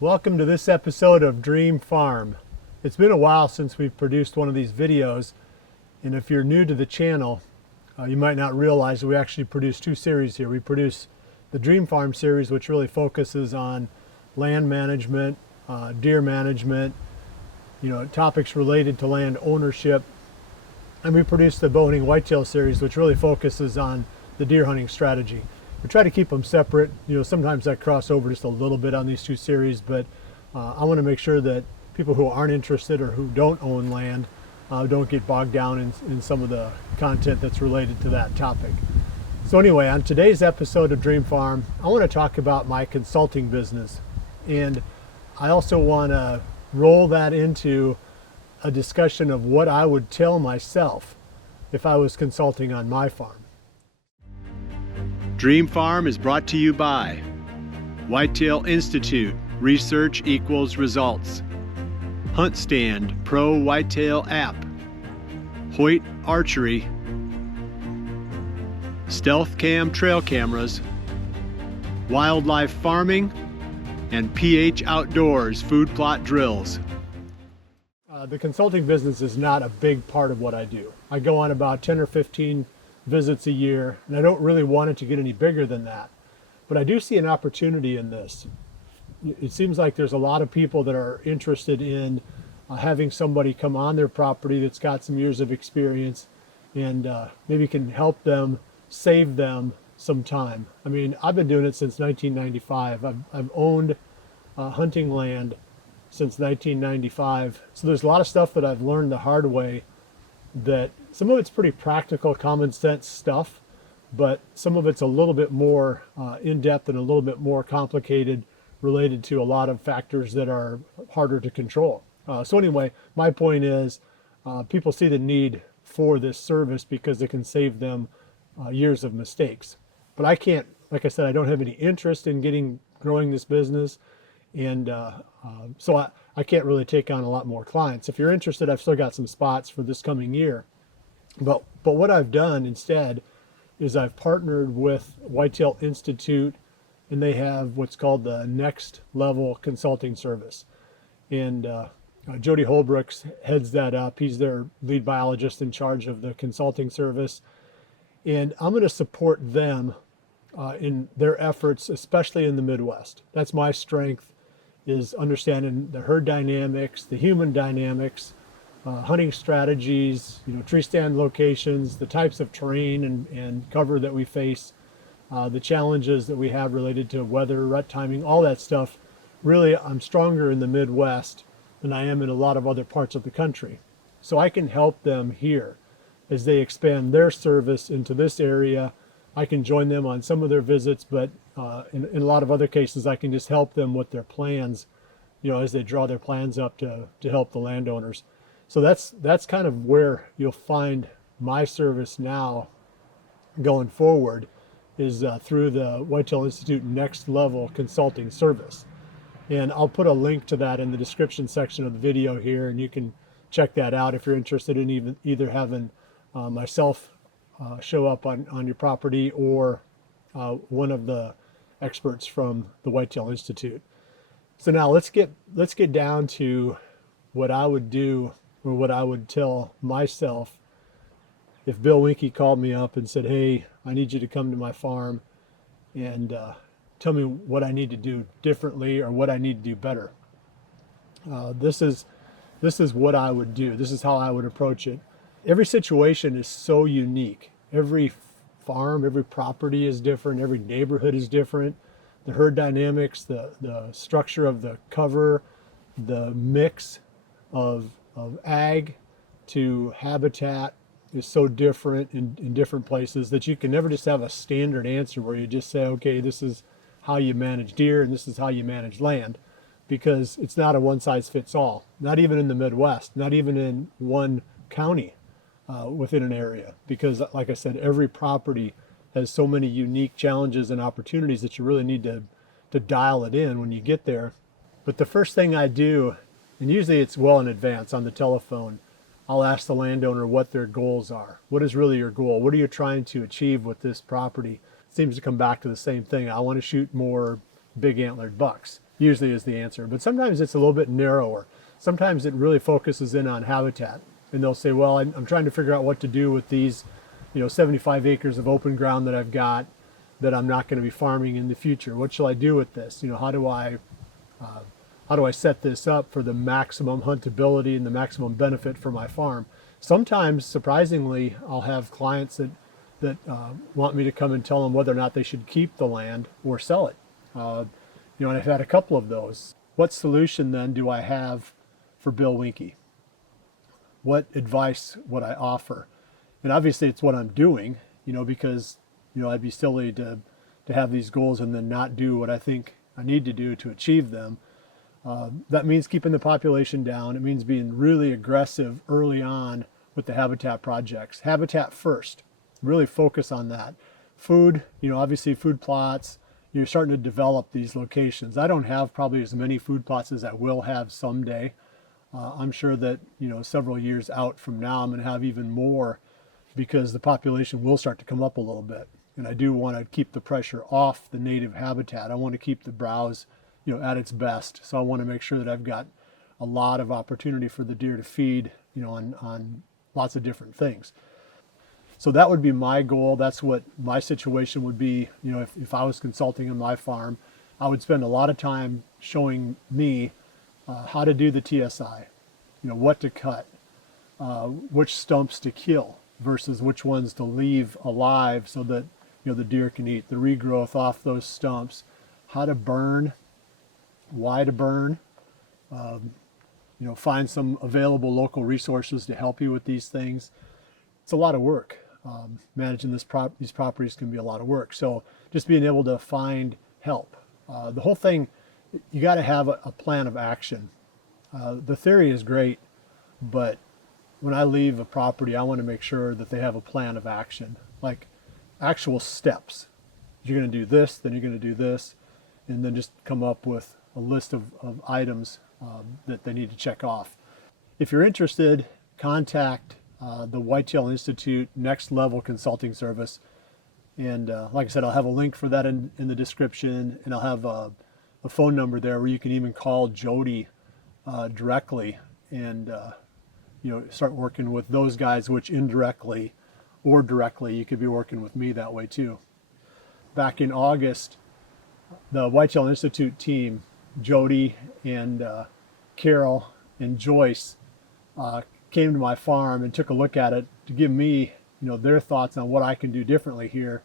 Welcome to this episode of Dream Farm. It's been a while since we've produced one of these videos, and if you're new to the channel, you might not realize that we actually produce two series here. We produce the Dream Farm series, which really focuses on land management, deer management, topics related to land ownership. And we produce the bow hunting whitetail series, which really focuses on the deer hunting strategy. We try to keep them separate. Sometimes I cross over just a little bit on these two series, but I want to make sure that people who aren't interested or who don't own land don't get bogged down in some of the content that's related to that topic. So anyway, on today's episode of Dream Farm, I want to talk about my consulting business. And I also want to roll that into a discussion of what I would tell myself if I was consulting on my farm. Dream Farm is brought to you by Whitetail Institute, Research Equals Results, Hunt Stand Pro Whitetail App, Hoyt Archery, Stealth Cam Trail Cameras, Wildlife Farming, and PH Outdoors Food Plot Drills. The consulting business is not a big part of what I do. I go on about 10 or 15 visits a year, and I don't really want it to get any bigger than that. But I do see an opportunity in this. It seems like there's a lot of people that are interested in having somebody come on their property that's got some years of experience and maybe can help them, save them some time. I mean, I've been doing it since 1995. I've owned hunting land since 1995. So there's a lot of stuff that I've learned the hard way, that some of it's pretty practical, common sense stuff, but some of it's a little bit more in-depth and a little bit more complicated, related to a lot of factors that are harder to control. So anyway, my point is people see the need for this service because it can save them years of mistakes. But I can't, like I said, I don't have any interest in growing this business, and so I can't really take on a lot more clients. If you're interested, I've still got some spots for this coming year. But what I've done instead is I've partnered with Whitetail Institute, and they have what's called the Next Level Consulting Service. And Jody Holbrooks heads that up. He's their lead biologist in charge of the consulting service. And I'm going to support them in their efforts, especially in the Midwest. That's my strength, is understanding the herd dynamics, the human dynamics, hunting strategies, tree stand locations, the types of terrain and cover that we face, the challenges that we have related to weather, rut timing, all that stuff. Really, I'm stronger in the Midwest than I am in a lot of other parts of the country. So I can help them here as they expand their service into this area. I can join them on some of their visits, but in a lot of other cases, I can just help them with their plans, as they draw their plans up to help the landowners. So that's kind of where you'll find my service now going forward, is through the Whitetail Institute Next Level Consulting Service. And I'll put a link to that in the description section of the video here, and you can check that out if you're interested in either having myself show up on your property, or one of the experts from the Whitetail Institute. So now let's get down to what I would do, or what I would tell myself if Bill Winke called me up and said, "Hey, I need you to come to my farm and tell me what I need to do differently or what I need to do better." This is what I would do. This is how I would approach it. Every situation is so unique. Every farm, every property is different. Every neighborhood is different. The herd dynamics, the structure of the cover, the mix of ag to habitat is so different in different places that you can never just have a standard answer where you just say, okay, this is how you manage deer and this is how you manage land, because it's not a one size fits all. Not even in the Midwest, not even in one county within an area, because like I said, every property has so many unique challenges and opportunities that you really need to dial it in when you get there. But the first thing I do, and usually it's well in advance on the telephone, I'll ask the landowner what their goals are. What is really your goal? What are you trying to achieve with this property? It seems to come back to the same thing. I want to shoot more big antlered bucks. usually is the answer. But sometimes it's a little bit narrower. Sometimes it really focuses in on habitat. And they'll say, well, I'm trying to figure out what to do with these, 75 acres of open ground that I've got that I'm not going to be farming in the future. What shall I do with this? How do I set this up for the maximum huntability and the maximum benefit for my farm? Sometimes, surprisingly, I'll have clients that want me to come and tell them whether or not they should keep the land or sell it. And I've had a couple of those. What solution then do I have for Bill Winke? What advice would I offer? And obviously it's what I'm doing, because, I'd be silly to have these goals and then not do what I think I need to do to achieve them. That means keeping the population down. It means being really aggressive early on with the habitat projects. Habitat first, really focus on that. Food, obviously food plots, you're starting to develop these locations. I don't have probably as many food plots as I will have someday. I'm sure that, several years out from now, I'm going to have even more because the population will start to come up a little bit. And I do want to keep the pressure off the native habitat. I want to keep the browse, at its best. So I want to make sure that I've got a lot of opportunity for the deer to feed, on lots of different things. So that would be my goal. That's what my situation would be. If I was consulting on my farm, I would spend a lot of time showing me how to do the TSI, what to cut, which stumps to kill versus which ones to leave alive so that, the deer can eat, the regrowth off those stumps, how to burn, why to burn, find some available local resources to help you with these things. It's a lot of work. Managing these properties can be a lot of work. So just being able to find help. The whole thing, you got to have a plan of action. The theory is great, but when I leave a property, I want to make sure that they have a plan of action, like actual steps. You're going to do this, then you're going to do this, and then just come up with a list of items that they need to check off. If you're interested, contact the Whitetail Institute Next Level Consulting Service. And like I said, I'll have a link for that in the description, and I'll have a phone number there where you can even call Jody directly and start working with those guys, which indirectly or directly you could be working with me that way too. Back in August, the Whitetail Institute team, Jody and Carol and Joyce, came to my farm and took a look at it to give me, their thoughts on what I can do differently here.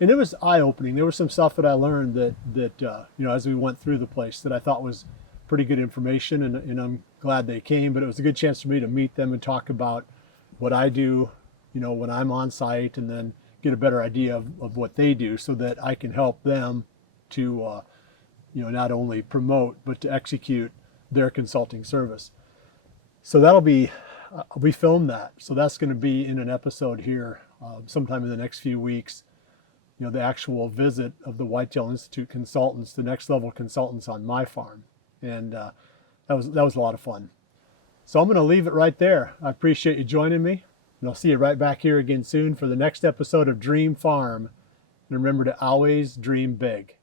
And it was eye-opening. There was some stuff that I learned that as we went through the place that I thought was pretty good information, and I'm glad they came. But it was a good chance for me to meet them and talk about what I do, when I'm on site, and then get a better idea of what they do so that I can help them to, not only promote, but to execute their consulting service. So we filmed that. So that's going to be in an episode here sometime in the next few weeks. The actual visit of the Whitetail Institute consultants, the next level consultants on my farm. And that was a lot of fun. So I'm going to leave it right there. I appreciate you joining me. And I'll see you right back here again soon for the next episode of Dream Farm. And remember to always dream big.